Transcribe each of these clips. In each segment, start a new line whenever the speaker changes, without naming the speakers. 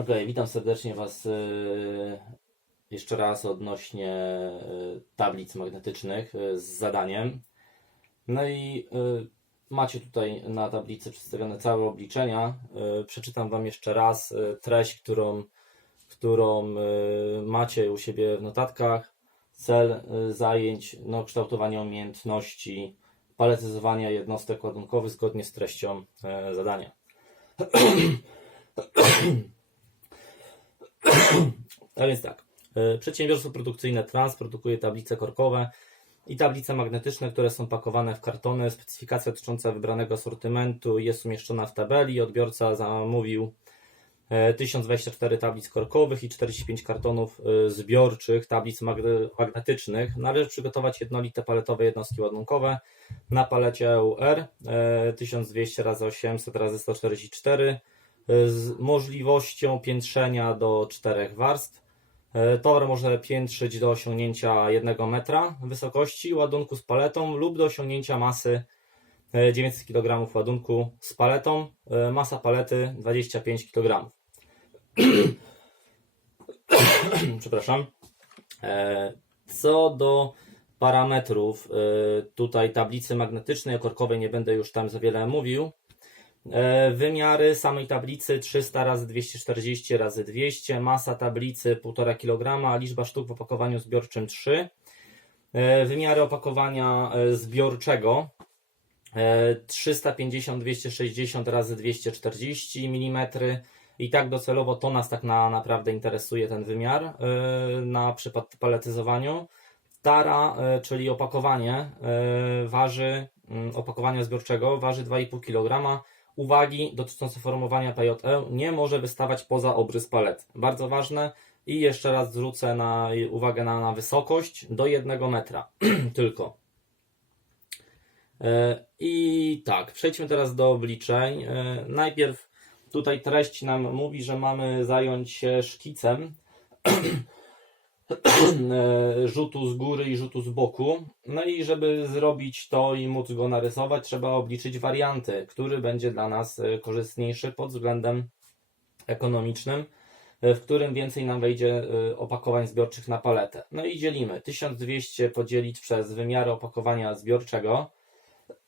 Okej, witam serdecznie Was e, jeszcze raz odnośnie e, tablic magnetycznych e, z zadaniem. No i macie tutaj na tablicy przedstawione całe obliczenia. Przeczytam Wam jeszcze raz treść, którą, którą macie u siebie w notatkach. Cel zajęć, no, kształtowanie umiejętności, paletyzowania jednostek ładunkowych zgodnie z treścią zadania. A więc tak. e, Przedsiębiorstwo produkcyjne Trans produkuje tablice korkowe i tablice magnetyczne, które są pakowane w kartony. Specyfikacja dotycząca wybranego asortymentu jest umieszczona w tabeli. Odbiorca zamówił e, 1024 tablic korkowych i 45 kartonów e, zbiorczych tablic magne- magnetycznych. Należy przygotować jednolite paletowe jednostki ładunkowe na palecie EUR e, 1200 x 800 x 144 z możliwością piętrzenia do czterech warstw. E, Towar może piętrzyć do osiągnięcia 1 metra wysokości ładunku z paletą lub do osiągnięcia masy e, 900 kg ładunku z paletą. E, Masa palety 25 kg. Przepraszam. E, Co do parametrów e, tutaj tablicy magnetycznej, korkowej nie będę już tam za wiele mówił. E, Wymiary samej tablicy 300 razy 240 razy 200, masa tablicy 1,5 kg, liczba sztuk w opakowaniu zbiorczym 3. E, Wymiary opakowania e, zbiorczego e, 350 260 razy 240 mm i tak docelowo to nas tak na, naprawdę interesuje ten wymiar na przykład paletyzowaniu. Tara, czyli opakowanie waży mm, opakowania zbiorczego waży 2,5 kg uwagi dotyczące formowania PJE nie może wystawać poza obrys palet. Bardzo ważne. I jeszcze raz zwrócę na, uwagę na, na wysokość do 1 metra tylko. E, I tak, przejdźmy teraz do obliczeń. E, Najpierw tutaj treść nam mówi, że mamy zająć się szkicem rzutu z góry i rzutu z boku. No i żeby zrobić to i móc go narysować, trzeba obliczyć warianty, który będzie dla nas e, korzystniejszy pod względem ekonomicznym, e, w którym więcej nam wejdzie e, opakowań zbiorczych na paletę. No i dzielimy 1200 podzielić przez wymiary opakowania zbiorczego.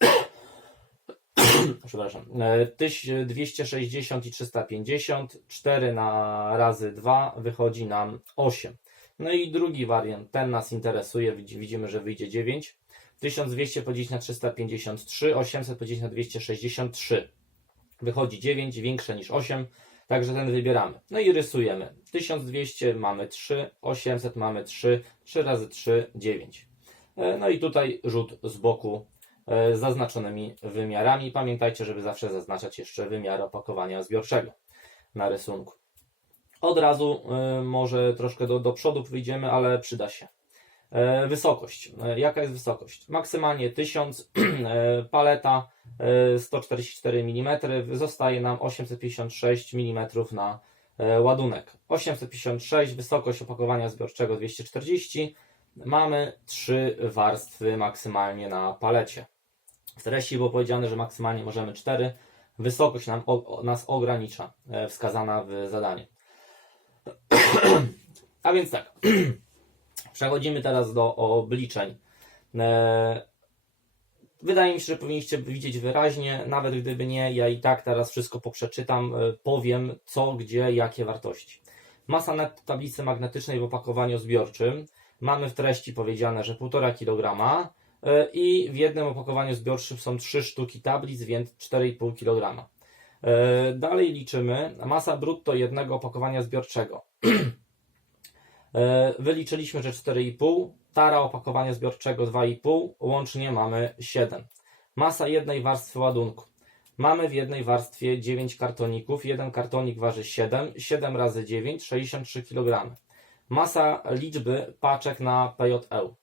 Przepraszam. e, tyś- 260 i 350, 4 na razy 2 wychodzi nam 8. No i drugi wariant, ten nas interesuje, widzi- widzimy, że wyjdzie 9. 1200 podzielić na 353, 800 podzielić na 263. Wychodzi 9, większe niż 8, także ten wybieramy. No i rysujemy. 1200 mamy 3, 800 mamy 3, 3 razy 3, 9. E, No i tutaj rzut z boku e, z zaznaczonymi wymiarami. Pamiętajcie, żeby zawsze zaznaczać jeszcze wymiar opakowania zbiorczego na rysunku. Od razu y, może troszkę do, do przodu wyjdziemy, ale przyda się. E, Wysokość. E, Jaka jest wysokość? Maksymalnie 1000, e, paleta e, 144 mm, zostaje nam 856 mm na ładunek. 856, wysokość opakowania zbiorczego 240. Mamy trzy warstwy maksymalnie na palecie. W treści było powiedziane, że maksymalnie możemy 4. Wysokość nam, nas ogranicza, wskazana w zadaniu. A więc tak. Przechodzimy teraz do obliczeń. E, Wydaje mi się, że powinniście widzieć wyraźnie, nawet gdyby nie, ja i tak teraz wszystko poprzeczytam, e, powiem co, gdzie, jakie wartości. Masa net tablicy magnetycznej w opakowaniu zbiorczym. Mamy w treści powiedziane, że 1,5 kg e, i w jednym opakowaniu zbiorczym są 3 sztuki tablic, więc 4,5 kg. E, Dalej liczymy masa brutto jednego opakowania zbiorczego. E, Wyliczyliśmy, że 4,5, tara opakowania zbiorczego 2,5, łącznie mamy 7. Masa jednej warstwy ładunku. Mamy w jednej warstwie 9 kartoników, jeden kartonik waży 7, 7 razy 9, 63 kg. Masa liczby paczek na PJE.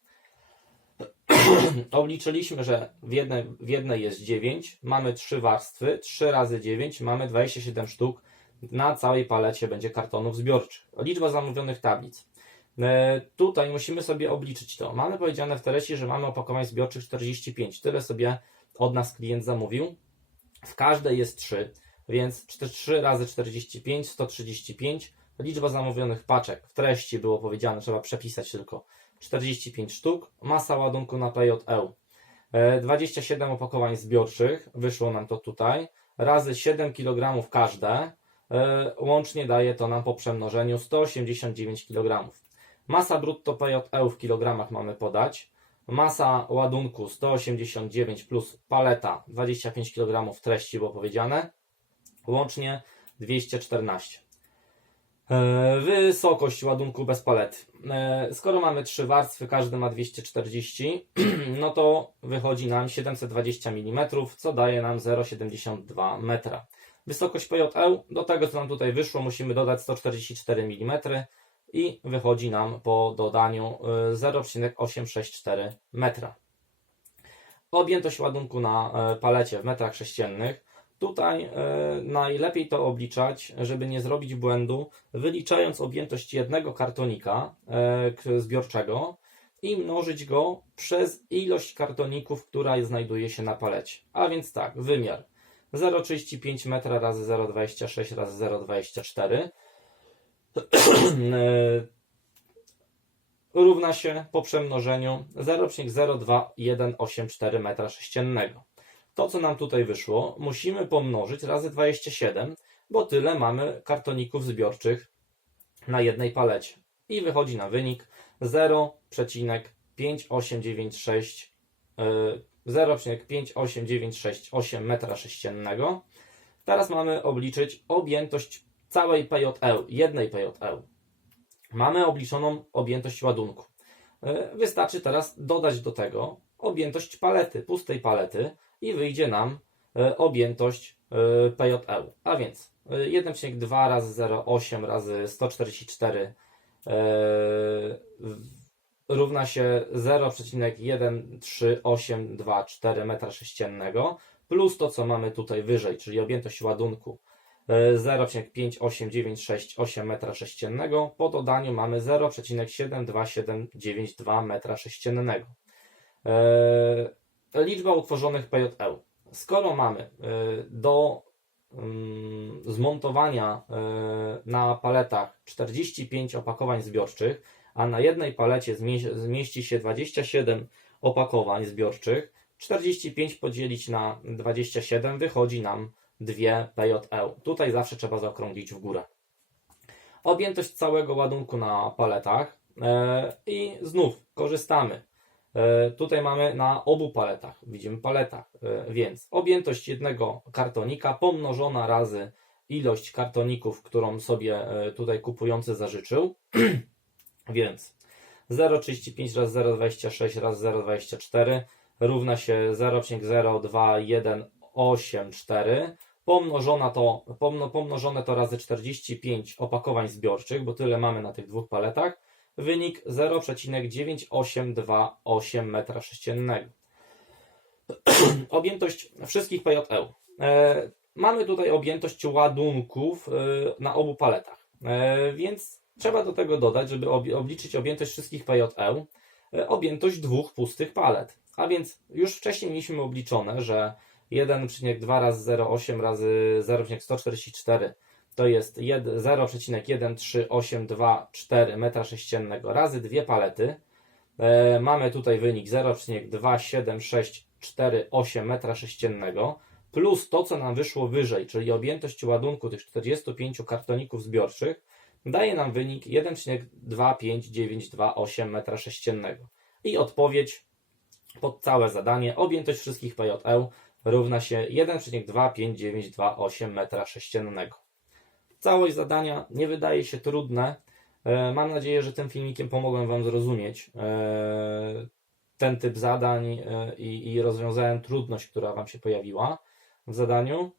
Obliczyliśmy, że w jednej, w jednej jest 9, mamy 3 warstwy, 3 razy 9, mamy 27 sztuk. Na całej palecie będzie kartonów zbiorczych. Liczba zamówionych tablic. E, Tutaj musimy sobie obliczyć to. Mamy powiedziane w treści, że mamy opakowań zbiorczych 45. Tyle sobie od nas klient zamówił. W każdej jest 3. więc 3 razy 45, 135. Liczba zamówionych paczek w treści było powiedziane, trzeba przepisać tylko 45 sztuk. Masa ładunku na PJE E, 27 opakowań zbiorczych, wyszło nam to tutaj, razy 7 kg każde, e, łącznie daje to nam po przemnożeniu 189 kg. Masa brutto PJE w kilogramach mamy podać. Masa ładunku 189 plus paleta 25 kg treści było powiedziane. Łącznie 214. E, Wysokość ładunku bez palety. E, Skoro mamy trzy warstwy, każdy ma 240, no to wychodzi nam 720 mm, co daje nam 0,72 metra. Wysokość PJE, do tego co nam tutaj wyszło, musimy dodać 144 mm i wychodzi nam po dodaniu e, 0,864 metra. Objętość ładunku na e, palecie w metrach sześciennych. Tutaj e, najlepiej to obliczać, żeby nie zrobić błędu, wyliczając objętość jednego kartonika e, zbiorczego i mnożyć go przez ilość kartoników, która znajduje się na palecie. A więc tak, wymiar 0,35 metra razy 0,26 razy 0,24 e, równa się po przemnożeniu 0,02184 metra sześciennego. To, co nam tutaj wyszło, musimy pomnożyć razy 27, bo tyle mamy kartoników zbiorczych na jednej palecie. I wychodzi na wynik 0,5896 yy, 0,58968 metra sześciennego. Teraz mamy obliczyć objętość całej PJE, jednej PJE. Mamy obliczoną objętość ładunku. Yy, Wystarczy teraz dodać do tego objętość palety, pustej palety i wyjdzie nam e, objętość e, PJE. A więc e, 1,2 razy 0,8 razy 144 e, w- równa się 0,1384 metra sześciennego plus to, co mamy tutaj wyżej, czyli objętość ładunku e, 0,58968 metra sześciennego. Po dodaniu mamy 0,72792 metra sześciennego. Liczba utworzonych PJE. Skoro mamy e, do mm, zmontowania e, na paletach 45 opakowań zbiorczych, a na jednej palecie zmie- zmieści się 27 opakowań zbiorczych, 45 podzielić na 27 wychodzi nam 2 PJE. Tutaj zawsze trzeba zaokrąglić w górę. Objętość całego ładunku na paletach e, i znów korzystamy Tutaj mamy na obu paletach, widzimy paletach, e, więc objętość jednego kartonika pomnożona razy ilość kartoników, którą sobie e, tutaj kupujący zażyczył, więc 0,35 razy 0,26 razy 0,24 równa się 0,02184 pomnożona to, pomno, pomnożone to razy 45 opakowań zbiorczych, bo tyle mamy na tych dwóch paletach, wynik 0,9828 metra sześciennego. objętość wszystkich PJE. Mamy tutaj objętość ładunków e, na obu paletach, e, więc trzeba do tego dodać, żeby ob, obliczyć objętość wszystkich PJE, objętość dwóch pustych palet. A więc już wcześniej mieliśmy obliczone, że 1,2 razy 0,8 razy 0,144 to jest jed- 0,13824 metra sześciennego razy dwie palety. E, mamy tutaj wynik 0,27648 metra sześciennego plus to, co nam wyszło wyżej, czyli objętość ładunku tych 45 kartoników zbiorczych, daje nam wynik 1,25928 metra sześciennego. I odpowiedź pod całe zadanie, objętość wszystkich PJE równa się 1,25928 metra sześciennego. Całość zadania nie wydaje się trudne. E, Mam nadzieję, że tym filmikiem pomogłem Wam zrozumieć e, ten typ zadań e, i, rozwiązałem trudność, która Wam się pojawiła w zadaniu.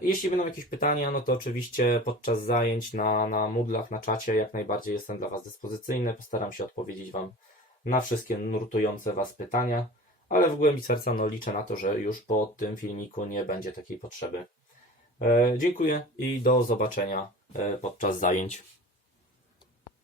Jeśli będą jakieś pytania, no to oczywiście podczas zajęć na, na Moodlach, na czacie jak najbardziej jestem dla Was dyspozycyjny. Postaram się odpowiedzieć Wam na wszystkie nurtujące Was pytania, ale w głębi serca no, liczę na to, że już po tym filmiku nie będzie takiej potrzeby. E, Dziękuję i do zobaczenia e, podczas zajęć.